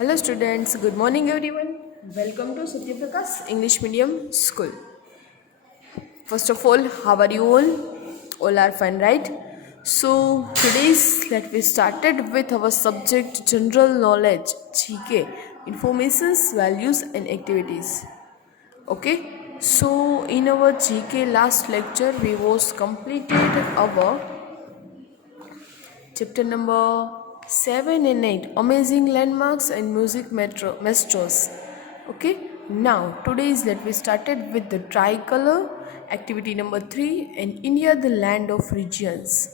Hello students, good morning everyone. Welcome to Satyaprakash English Medium School. First of all, how are you all? All are fine, right? So today's let we started with our subject general knowledge, GK, informations, values and activities. Okay? So in our GK last lecture we was completed our chapter number 7 and 8 amazing landmarks and music maestros. Okay, now today's let we started with the tricolor activity number 3 and India the land of regions.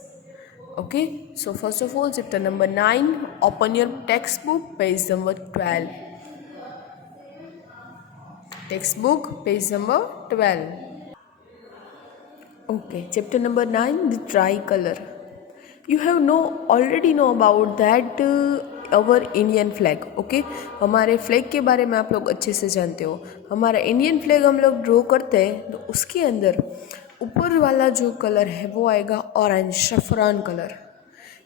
Okay, so first of all chapter number 9, open your textbook page number 12. Textbook page number 12. Okay, chapter number 9, the tricolor. You have already know about that our Indian flag. Okay, हमारे flag के बारे में आप लोग अच्छे से जानते हो. हमारा इंडियन फ्लैग हम लोग ड्रॉ करते हैं तो उसके अंदर ऊपर वाला जो कलर है वो आएगा ऑरेंज शफरान कलर.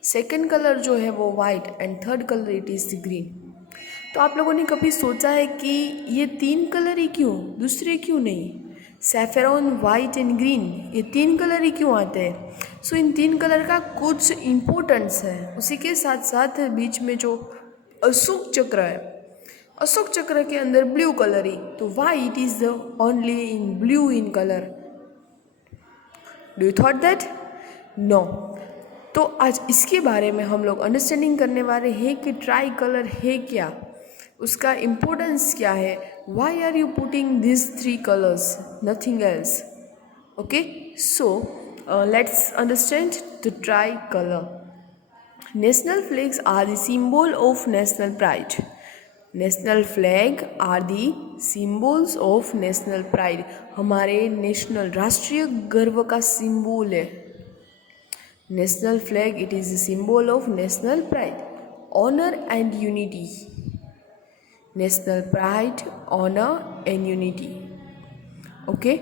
सेकंड कलर जो है वो white and third colour it is the green. तो आप लोगों ने कभी सोचा है कि ये तीन कलर ही क्यों, दूसरे क्यों नहीं? सैफरॉन, वाइट एंड ग्रीन, ये तीन कलर ही क्यों आते हैं? सो इन तीन कलर का कुछ इम्पोर्टेंस है. उसी के साथ साथ बीच में जो अशोक चक्र है, अशोक चक्र के अंदर ब्लू कलर ही, तो why it is the only in blue in colour. Do you thought that? No. तो आज इसके बारे में हम लोग अंडरस्टैंडिंग करने वाले हैं कि ट्राई कलर है क्या, उसका इम्पोर्टेंस क्या है, why are you putting this three colours, nothing else. Okay, so let's understand the tri colour. National flags are the symbol of national pride. National flag are the symbols of national pride. हमारे national राष्ट्रीय गर्व का symbol है. National flag it is the symbol of national pride, honour and unity. National pride, honour and unity. Okay,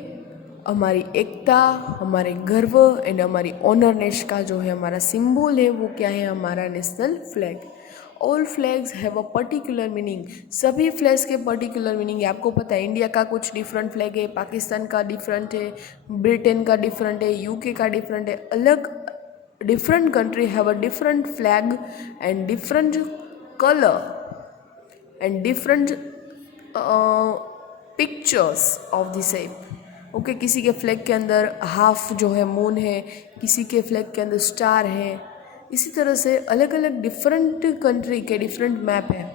हमारी एकता, हमारे गर्व and हमारी ऑनरनेस का जो है हमारा सिंबल है वो क्या है? हमारा national flag. All flags have a particular meaning. सभी फ्लैग्स के पर्टिकुलर मीनिंग है. आपको पता है इंडिया का कुछ डिफरेंट फ्लैग है, पाकिस्तान का डिफरेंट है, ब्रिटेन का डिफरेंट है, यूके का डिफरेंट है. अलग different country have a different flag and different colour and different pictures of the shape. Okay, किसी के फ्लैग के अंदर हाफ जो है मून है, किसी के फ्लैग के अंदर स्टार है. इसी तरह से अलग अलग डिफरेंट कंट्री के डिफरेंट मैप है.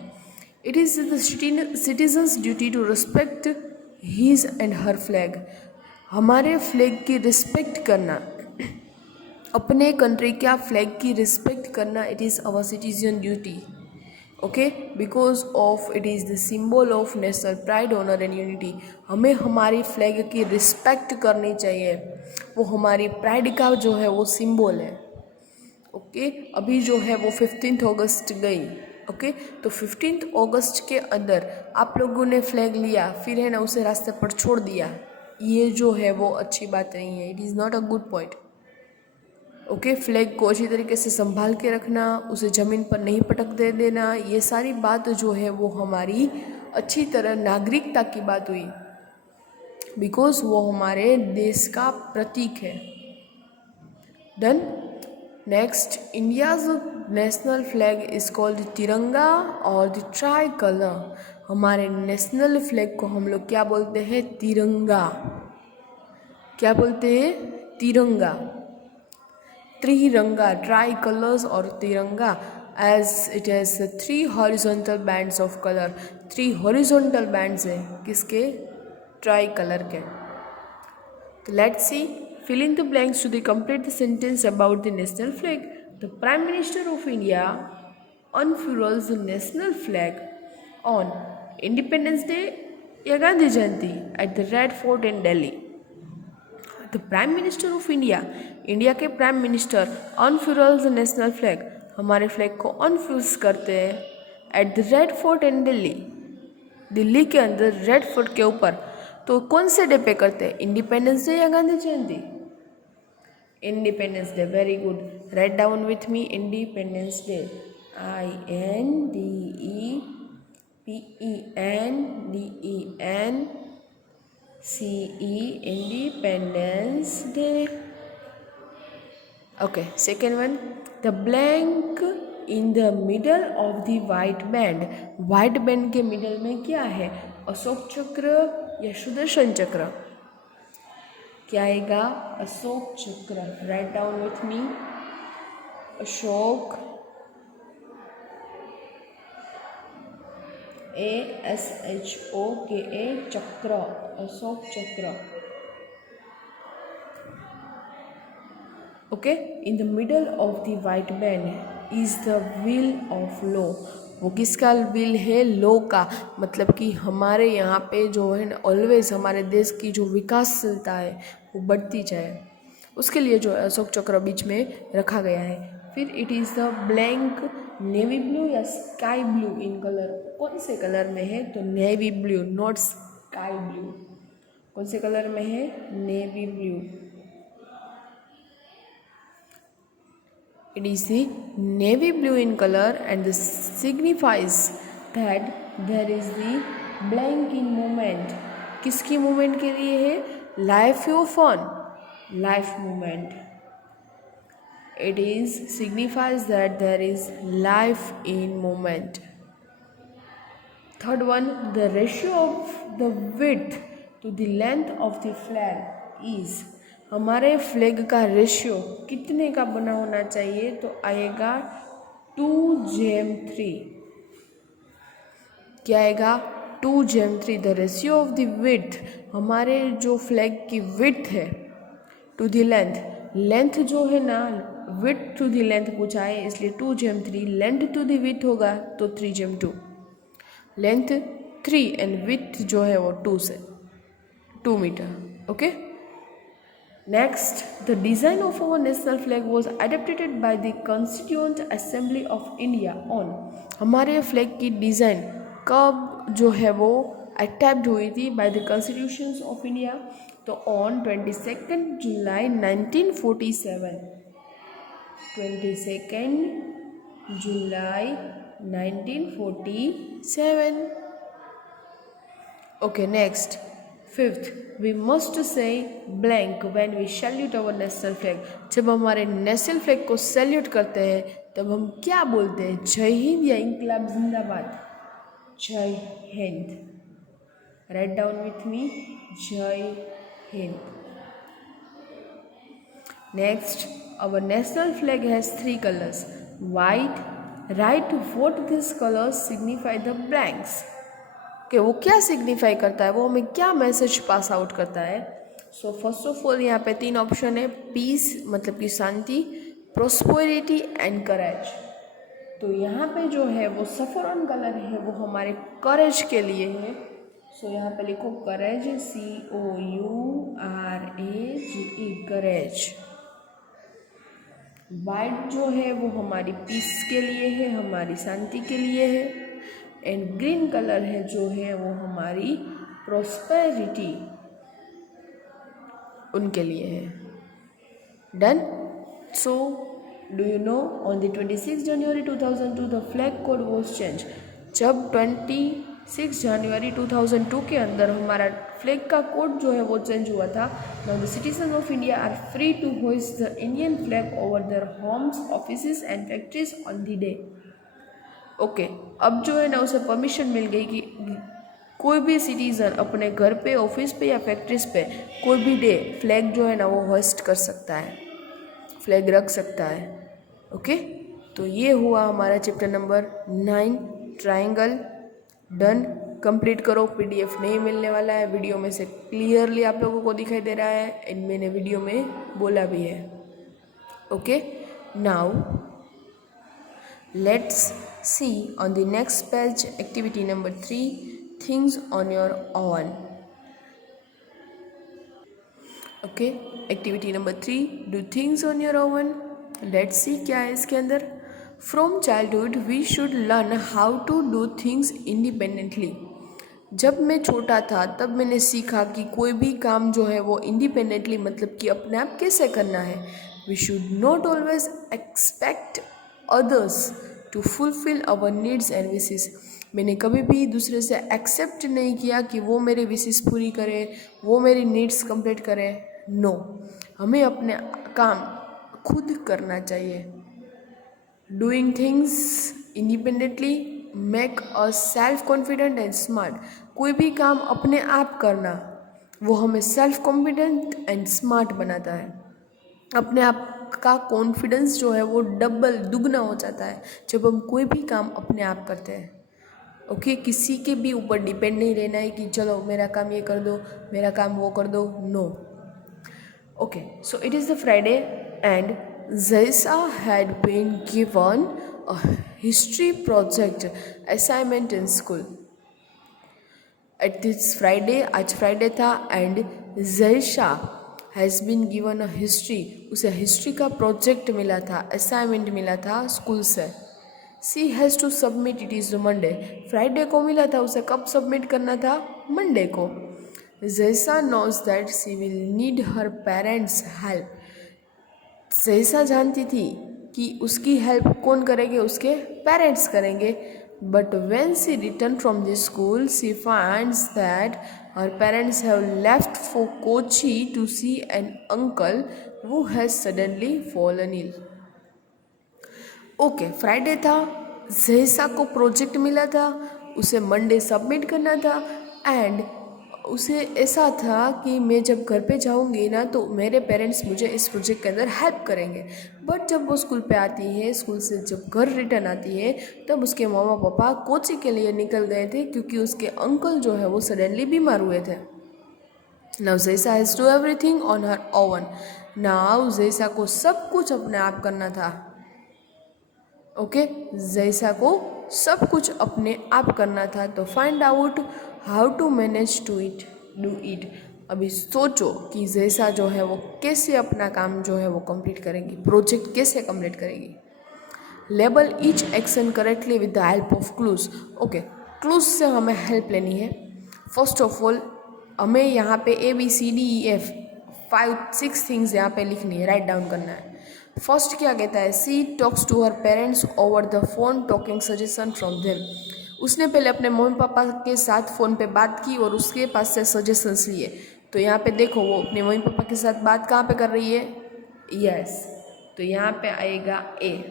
It is the citizens duty to respect his and her flag. हमारे फ्लैग की रिस्पेक्ट करना, अपने कंट्री का फ्लैग की रिस्पेक्ट करना, it is our citizen duty. Okay, because of it is the symbol of national pride, honour and unity. हमें हमारी flag की रिस्पेक्ट करनी चाहिए. वो हमारी प्राइड का जो है वो सिंबल है. ओके, अभी जो है वो 15 अगस्त गई. ओके, तो 15 अगस्त के अंदर आप लोगों ने फ्लैग लिया, फिर है ना उसे रास्ते पर छोड़ दिया. ये जो है वो अच्छी बात नहीं है. It is not a good point. Okay, flag को अच्छी तरीके से संभाल के रखना, उसे ज़मीन पर नहीं पटक दे देना, ये सारी बात जो है वो हमारी अच्छी तरह नागरिकता की बात हुई, बिकॉज वो हमारे देश का प्रतीक है. Done. Next, India's national flag is called तिरंगा और द ट्राई कलर. हमारे नेशनल फ्लैग को हम लोग क्या बोलते हैं? तिरंगा. क्या बोलते हैं? तिरंगा. त्रिरंगा, ट्राई कलर्स और तिरंगा, as it has 3 horizontal bands of colour. 3 horizontal bands है किसके? ट्राई कलर के. तो let's see, fill in the blanks to the complete the sentence about the national flag. The Prime Minister of India unfurls the national flag on Independence Day या Gandhi Jayanti at the Red Fort in Delhi. The prime minister of India, India के prime minister, unfurls the national flag, हमारे flag को unfurl करते हैं at the red fort in Delhi, Delhi के अंदर red fort के ऊपर. तो कौन से डे पे करते हैं? इंडिपेंडेंस डे या Gandhi Jayanti? Independence day. Very good. Write down with me, independence day. INDEPENDENCE PENDENCE, Independence Day. Okay, second one, the blank in the middle of the white band. white band के middle में क्या है? अशोक चक्र या सुदर्शन चक्र? क्या आएगा? अशोक चक्र. Right down with me. Ashok, ASHOKA, चक्र, अशोक चक्र. Okay, in the middle of the white band is the wheel of law. वो किसका व्हील है? लॉ का. मतलब कि हमारे यहाँ पे जो है ना, ऑलवेज हमारे देश की जो विकासशीलता है वो बढ़ती जाए, उसके लिए जो अशोक चक्र बीच में रखा गया है. फिर it is the blank navy blue या स्काई ब्लू इन कलर. कौन से कलर में है? तो navy blue, not sky blue. कौन से कलर में है? Navy blue. It is the navy blue in color and this signifies that there is the blank in movement. किसकी movement के लिए है? Life of fun, life movement. It is signifies that there is life in movement. Third one, the ratio of the width to the length of the flag is. हमारे flag का ratio कितने का बना होना चाहिए? तो आएगा 2:3. क्या आएगा? 2:3. The ratio of the width, हमारे जो फ्लैग की विड्थ है टू द लेंथ, लेंथ जो है ना, विड्थ टू द लेंथ पूछा है इसलिए 2:3. लेंथ टू द विड्थ होगा तो 3:2. लेंथ 3 एंड विड्थ जो है वो 2 metre. Okay. Next, the design of our national flag was adopted by the Constituent Assembly of India on. हमारे फ्लैग की डिज़ाइन कब जो है वो अडैप्ट हुई थी? By the constitutions of India. तो on 22 July 1947. 22 July 1947. Okay, next. Fifth, we must say blank when we salute our national flag. जब हमारे नेशनल फ्लैग को सैल्यूट करते हैं तब हम क्या बोलते हैं? जय हिंद या इंकलाब जिंदाबाद? जय हिंद. Write down with me. जय हिंद. Next, our national flag has 3 colors. White, right. What these colors signify the blanks? कि वो क्या सिग्निफाई करता है, वो हमें क्या मैसेज पास आउट करता है? सो फर्स्ट ऑफ ऑल यहाँ पे 3 ऑप्शन है. पीस मतलब कि शांति, प्रोस्पेरिटी एंड करेज. तो यहाँ पे जो है वो सफरन कलर है वो हमारे करेज के लिए है. सो यहाँ पे लिखो करेज, COURAGE, करेज. वाइट जो है वो हमारी पीस के लिए है, हमारी शांति के लिए है. एंड ग्रीन कलर है जो है वो हमारी प्रोस्पेरिटी उनके लिए है. Done. So do you know on the 26 January 2002 the flag code was change. जब 26 जनवरी 2002 के अंदर हमारा फ्लैग का कोड जो है वो चेंज हुआ था. Now the citizen of India are free to hoist the Indian flag over their homes, offices and factories on the day. Okay, अब जो है ना उसे परमिशन मिल गई कि कोई भी सिटीज़न अपने घर पे, ऑफिस पे या फैक्ट्रीज पे कोई भी डे फ्लैग जो है ना वो होस्ट कर सकता है, फ्लैग रख सकता है. ओके, तो ये हुआ हमारा chapter number 9 triangle. Done. Complete करो. PDF नहीं मिलने वाला है, वीडियो में से क्लियरली आप लोगों को दिखाई दे रहा है एंड मैंने वीडियो में बोला भी है. Okay, now let's see on the next page activity number 3, things on your own. Okay, activity number 3, do things on your own. Let's see क्या है इसके अंदर. From childhood we should learn how to do things independently. जब मैं छोटा था तब मैंने सीखा कि कोई भी काम जो है वो इंडिपेंडेंटली मतलब कि अपने आप कैसे करना है. We should not always expect others to fulfill our needs and wishes. मैंने कभी भी दूसरे से एक्सेप्ट नहीं किया कि वो मेरी विशेष पूरी करे, वो मेरी नीड्स कंप्लीट करे। नो, हमें अपने काम खुद करना चाहिए। Doing things independently make us self confident and smart. कोई भी काम अपने आप करना वो हमें सेल्फ कॉन्फिडेंट एंड स्मार्ट बनाता है। अपने आप का कॉन्फिडेंस जो है वो डबल दुगना हो जाता है जब हम कोई भी काम अपने आप करते हैं। ओके, किसी के भी ऊपर डिपेंड नहीं रहना है कि चलो मेरा काम ये कर दो, मेरा काम वो कर दो। No. Okay, so it is the Friday and Zaisa had been given a history project assignment in school. At this Friday, आज फ्राइडे था and Zaisa has been given a history, उसे हिस्ट्री का प्रोजेक्ट मिला था, assignment मिला था school से। She has to submit it is Monday. Friday को मिला था, उसे कब सबमिट करना था? मंडे को। Zaisa knows that she will need her parents' help. जैसा जानती थी कि उसकी हेल्प कौन करेंगे, उसके पेरेंट्स करेंगे। But when she return from the school she finds that her parents have left for Kochi to see an uncle who has suddenly fallen ill. Okay, Friday था, जैसा को प्रोजेक्ट मिला था, उसे मंडे सबमिट करना था एंड उसे ऐसा था कि मैं जब घर पे जाऊंगी ना तो मेरे पेरेंट्स मुझे इस प्रोजेक्ट के अंदर हेल्प करेंगे। बट जब वो स्कूल पे आती है, स्कूल से जब घर रिटर्न आती है, तब उसके मामा पापा कोचिंग के लिए निकल गए थे क्योंकि उसके अंकल जो है वो सडनली बीमार हुए थे। Now Jaisa has to everything on her own. Now Jaisa को सब कुछ अपने आप करना था। ओके, जैसा को सब कुछ अपने आप करना था। तो find out how to manage to do it. अभी सोचो कि जैसा जो है वो कैसे अपना काम जो है वो कंप्लीट करेंगी, प्रोजेक्ट कैसे कंप्लीट करेगी। Label each action correctly with the help of clues. Okay, clues से हमें हेल्प लेनी है। फर्स्ट ऑफ ऑल हमें यहाँ पे ABCDEF 5-6 थिंग्स यहाँ पे लिखनी है, राइट डाउन करना है। फर्स्ट क्या कहता है? She talks to her parents over the phone talking suggestion from them. उसने पहले अपने मम्मी पापा के साथ फ़ोन पे बात की और उसके पास से सजेशंस लिए। तो यहाँ पे देखो वो अपने मम्मी पापा के साथ बात कहाँ पे कर रही है? यस, तो यहाँ पे आएगा A.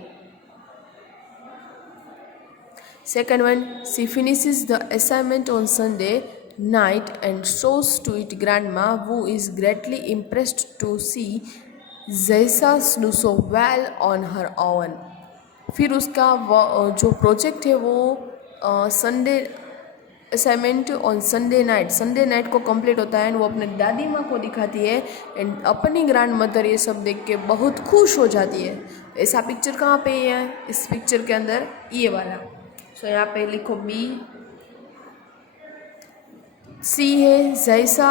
Second one, she finishes the assignment on Sunday night and shows to it grandma who is greatly impressed to see जैसा do so well on her own. फिर उसका जो प्रोजेक्ट है वो Sunday assignment on Sunday night को complete होता है and वो अपने दादी माँ को दिखाती है एंड अपनी ग्रैंड मदर ये सब देख के बहुत खुश हो जाती है। ऐसा पिक्चर कहाँ पे है? इस पिक्चर के अंदर ये वाला। सो यहाँ पे लिखो बी। सी है जैसा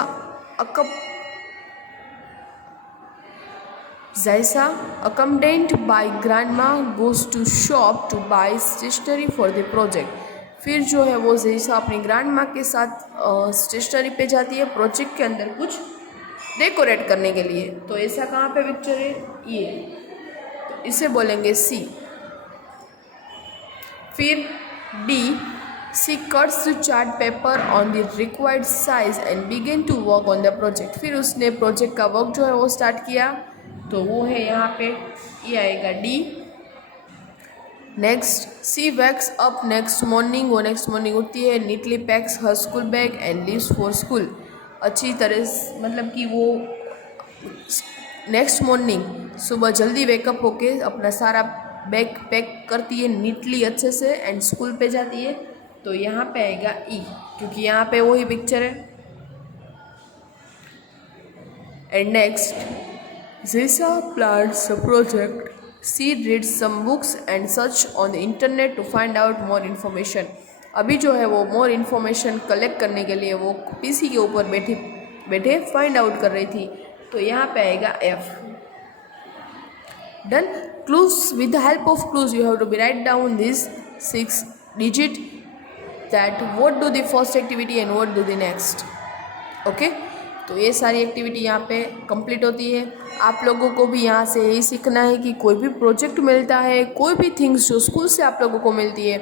accompanied by grandma goes to shop to buy stationery for the project. फिर जो है वो जैसा अपनी ग्रैंडमा के साथ स्टेशनरी पे जाती है प्रोजेक्ट के अंदर कुछ डेकोरेट करने के लिए। तो ऐसा कहाँ पे पिक्चर है? ये, तो इसे बोलेंगे सी। फिर D, she cuts the chart paper on the required size and begin to work on the project. फिर उसने प्रोजेक्ट का वर्क जो है वो स्टार्ट किया, तो वो है यहाँ पे, ये आएगा डी। नेक्स्ट, सी वैक्स अप नेक्स्ट मॉर्निंग, वो नेक्स्ट मॉर्निंग उठती है, neatly PACS her school bag and leaves for school. अच्छी तरह से मतलब कि वो नेक्स्ट मॉर्निंग सुबह जल्दी वेकअप होके अपना सारा बैग पैक करती है नीटली अच्छे से एंड स्कूल पे जाती है। तो यहाँ पे आएगा ई, क्योंकि यहाँ पे वही पिक्चर है। And next, Zisa plans a project. She reads some books and search on the internet to find out more information. अभी जो है वो मोर इन्फॉर्मेशन कलेक्ट करने के लिए वो पीसी के ऊपर बैठे फाइंड आउट कर रही थी। तो यहाँ पे आएगा F. Done. Clues, with the help of clues you have to be write down this 6 digit that what do the first activity and what do the next. Okay, तो ये सारी एक्टिविटी यहाँ पे कंप्लीट होती है। आप लोगों को भी यहाँ से यही सीखना है कि कोई भी प्रोजेक्ट मिलता है, कोई भी थिंग्स जो स्कूल से आप लोगों को मिलती है,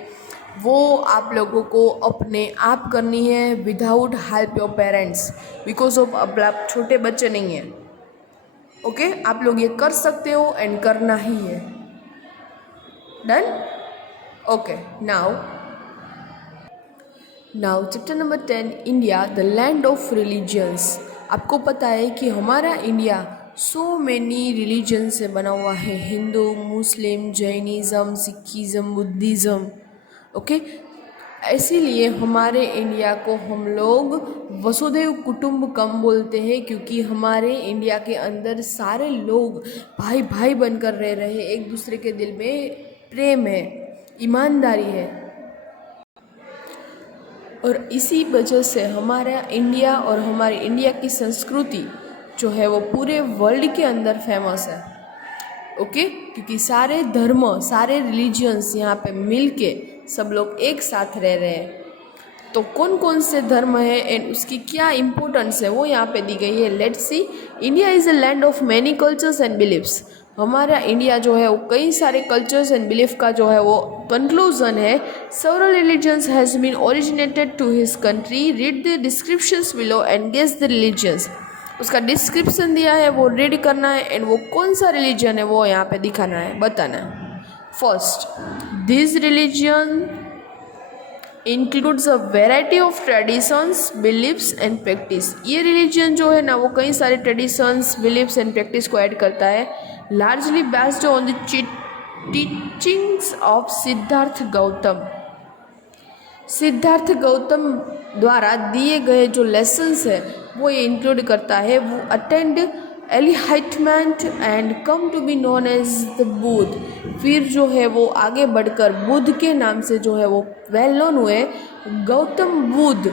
वो आप लोगों को अपने आप करनी है without help your parents, because of अब आप छोटे बच्चे नहीं हैं। ओके, आप लोग ये कर सकते हो एंड करना ही है। Done? Okay, now chapter number 10, India the land of religions. आपको पता है कि हमारा इंडिया सो मैनी रिलीजन से बना हुआ है, हिंदू, मुस्लिम, जैनिज़्म, सिखिज़्म, बुद्धिज़्म। ओके, इसीलिए हमारे इंडिया को हम लोग वसुधैव कुटुंबकम बोलते हैं, क्योंकि हमारे इंडिया के अंदर सारे लोग भाई भाई बनकर रह रहे हैं, एक दूसरे के दिल में प्रेम है, ईमानदारी है। और इसी वजह से हमारा इंडिया और हमारी इंडिया की संस्कृति जो है वो पूरे वर्ल्ड के अंदर फेमस है। ओके, क्योंकि सारे धर्म, सारे रिलीजियंस यहाँ पे मिल के सब लोग एक साथ रह रहे हैं। तो कौन कौन से धर्म है एंड उसकी क्या इम्पोर्टेंस है वो यहाँ पे दी गई है। Let's see. India is a land of many cultures and beliefs. हमारा इंडिया जो है वो कई सारे कल्चर्स एंड बिलीफ का जो है वो कंक्लूजन है। Several religions has been originated to his country. Read the descriptions below and guess the religions. उसका डिस्क्रिप्शन दिया है, वो रीड करना है एंड वो कौन सा रिलीजन है वो यहाँ पे दिखाना है, बताना है। First, this religion includes a variety of traditions, beliefs and practice. ये रिलीजन जो है ना वो कई सारे ट्रेडिशंस, बिलीव्स एंड प्रैक्टिस को ऐड करता है। Largely based on the teachings of Siddhartha Gautam. Siddhartha Gautam द्वारा दिए गए जो लेसन्स है वो ये इंक्लूड करता है। वो attend enlightenment and come to be known as the Buddha. फिर जो है वो आगे बढ़कर बुद्ध के नाम से जो है वो वेल नोन हुए। Gautam Buddha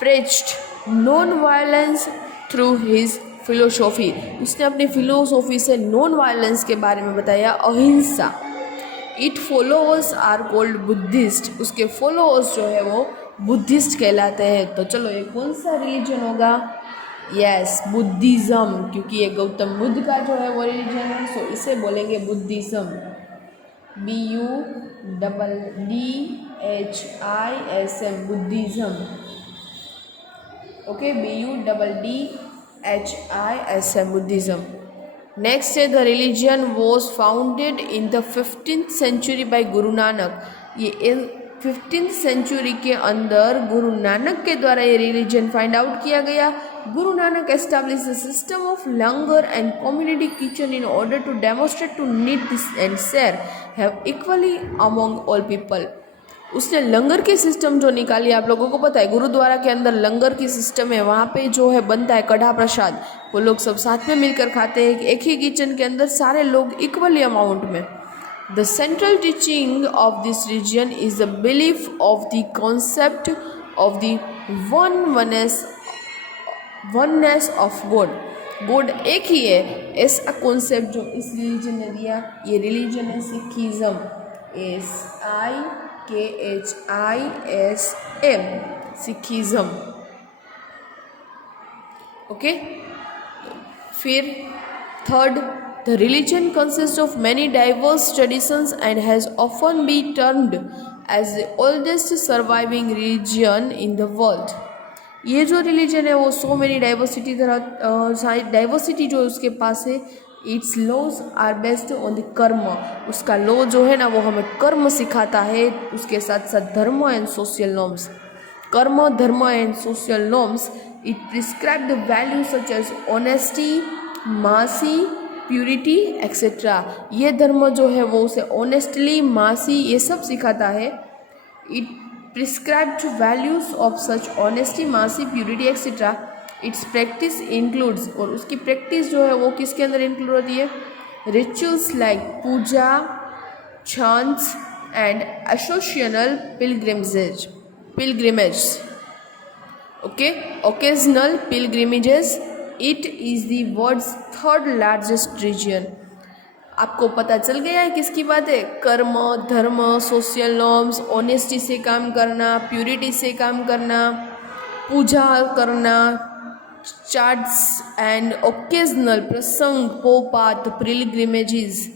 preached non violence through his philosophy. उसने अपनी फिलोसॉफी से नॉन वायलेंस के बारे में बताया, ahimsa. It followers are called Buddhist. उसके फॉलोअर्स जो है वो बुद्धिस्ट कहलाते हैं। तो चलो ये कौन सा रिलीजन होगा? यस, बुद्धिज़्म, क्योंकि ये गौतम बुद्ध का जो है वो रिलीजन है, सो इसे बोलेंगे Buddhism. BUDDHISM, Buddhism. Okay, BUDDHISM, Buddhism. Next है the religion was founded in the 15th century by Guru Nanak. ये 15th century के अंदर गुरु नानक के द्वारा ये रिलीजन फाइंड आउट किया गया। Guru Nanak establish the system of langar and community kitchen in order to demonstrate to need this and share have equally among all people. उसने लंगर की सिस्टम जो निकाली, आप लोगों को पता है गुरुद्वारा के अंदर लंगर की सिस्टम है। वहाँ पे जो है बनता है कढ़ा प्रसाद, वो लोग सब साथ में मिलकर खाते हैं, एक ही किचन के अंदर सारे लोग इक्वली अमाउंट में। The central teaching of this religion is the belief of the concept of the oneness of God. God एक ही है, ऐसा कॉन्सेप्ट जो इस रिलीजन ने दिया। ये रिलीजन है सिखिज्म, SIKHISM, सिखिज्म। ओके, फिर third, the religion consist of many diverse traditions and has often be termed as the oldest surviving religion in the world. ये जो रिलीजन है वो सो मेनी डाइवर्सिटी जो उसके पास है। Its laws are based on the karma. उसका law जो है ना वो हमें कर्म सिखाता है, उसके साथ साथ धर्म and social norms. Karma, dharma and social norms. It prescribe the value such as honesty, mercy, purity etcetera. ये धर्म जो है वो उसे ऑनेस्टली, मासी ये सब सिखाता है। इट प्रिस्क्राइब्ड वैल्यूज ऑफ सच honesty, mercy, purity etcetera. Its practice includes, और उसकी प्रैक्टिस जो है वो किसके अंदर इंक्लूड होती है? Rituals like puja, chants and associational pilgrimages. Okay, occasional pilgrimages. It is the world's third largest region. आपको पता चल गया है किसकी बात है? कर्म, धर्म, सोशल नॉर्म्स, ऑनेस्टी से काम करना, प्यूरिटी से काम करना, पूजा करना, चार्ट्स एंड ओकेजनल प्रसंग, पोपात, पिलग्रिमेजेस।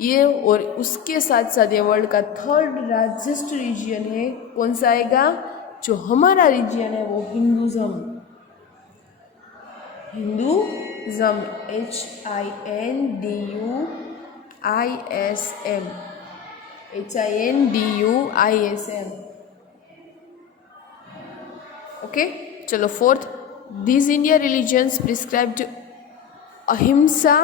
ये और उसके साथ साथ ये वर्ल्ड का थर्ड लार्जेस्ट रीजन है। कौन सा आएगा? जो हमारा रीजन है वो हिंदुज़म, हिंदुज़म, HINDUISM। ओके, चलो fourth, this India religions prescribed ahimsa,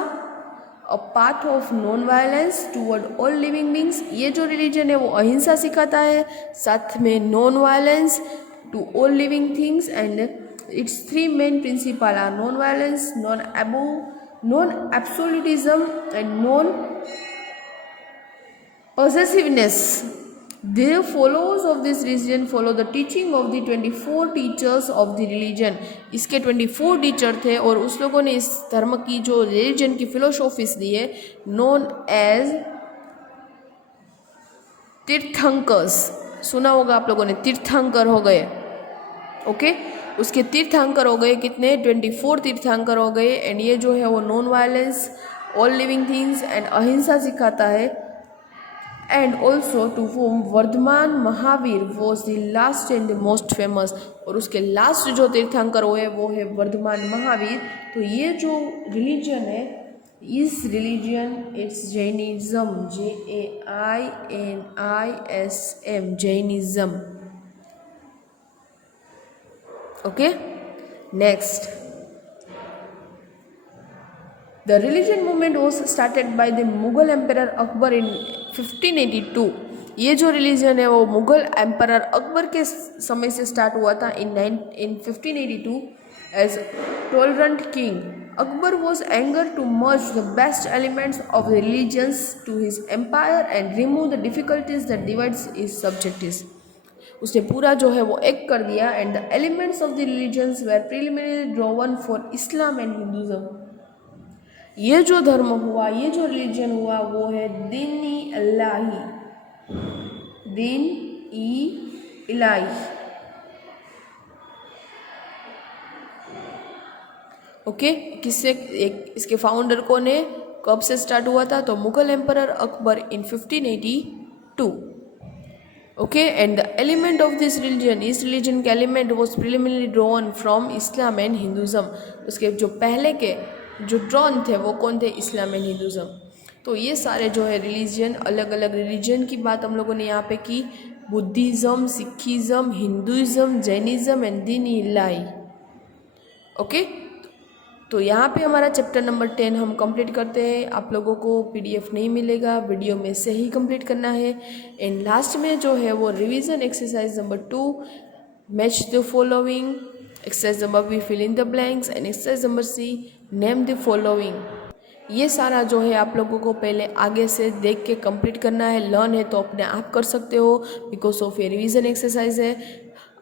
a path of non violence toward all living beings. ये जो रिलीजन है वो अहिंसा सिखाता है, साथ में non violence to all living things, and its three main principle are non violence, non absolutism and non possessiveness. The followers of this religion follow the teaching of the 24 teachers of the religion. इसके 24 teacher थे और उस लोगों ने इस धर्म की जो रिलीजन की फिलोसॉफीज दी है नोन एज तीर्थंकर्स। सुना होगा आप लोगों ने, तीर्थंकर हो गए। ओके, उसके तीर्थंकर हो गए कितने? 24 तीर्थंकर हो गए। एंड ये जो है वो non violence, all living things and ahimsa सिखाता है। And also to whom Vardhaman Mahavir was the last and the most famous. और उसके लास्ट जो तीर्थंकर हुए वो है वर्धमान महावीर। तो ये जो रिलीजन है, इस religion it's Jainism, JAINISM, Jainism. Okay, next, the religion movement was started by the Mughal emperor Akbar in 1582। ये जो रिलीजन है वो मुगल एम्परर अकबर के समय से स्टार्ट हुआ था in 1582 as tolerant king. Akbar was eager to merge the best elements of the religions to his empire and remove the difficulties that divides his subjects. उसने पूरा जो है वो एक कर दिया, and the elements of the religions were preliminarily drawn for Islam and Hinduism. ये जो धर्म हुआ, ये जो रिलीजन हुआ वो है दीन इलाही, दीन ई इलाही। ओके, किससे इसके फाउंडर कौन है, कब से स्टार्ट हुआ था? तो Mughal emperor Akbar in 1582। Okay, and the element of this religion, इस रिलीजन के element was preliminary drawn from Islam and Hinduism. उसके जो पहले के जो ड्रॉन थे वो कौन थे? इस्लाम एंड हिंदुज़म। तो ये सारे जो है रिलीजन, अलग अलग रिलीजन की बात हम लोगों ने यहाँ पे की, Buddhism, Sikhism, हिंदुज़्म, Jainism and Deen Ilahi. Okay, तो यहाँ पे हमारा चैप्टर नंबर 10 हम कंप्लीट करते हैं। आप लोगों को PDF नहीं मिलेगा, वीडियो में से ही कंप्लीट करना है। एंड लास्ट में जो है वो revision exercise number 2, match the following, exercise number B, fill in the blanks, and exercise number C, name the following. ये सारा जो है आप लोगों को पहले आगे से देख के कंप्लीट करना है। लर्न है तो अपने आप कर सकते हो, बिकॉज ऑफ ये रिवीजन एक्सरसाइज है।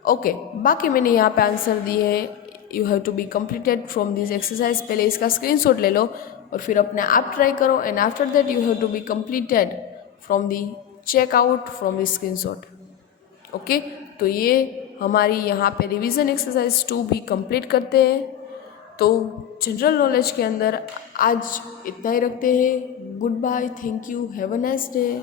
ओके, बाकी मैंने यहाँ पे आंसर दिए हैं, you have to be completed from this exercise. पहले इसका स्क्रीनशॉट ले लो और फिर अपने आप ट्राई करो, and after that you have to be completed from the checkout from the screenshot. Okay, तो ये हमारी यहाँ पे रिवीजन एक्सरसाइज 2 भी कंप्लीट करते हैं। तो जनरल नॉलेज के अंदर आज इतना ही रखते हैं। Good bye, thank you, have a nice day.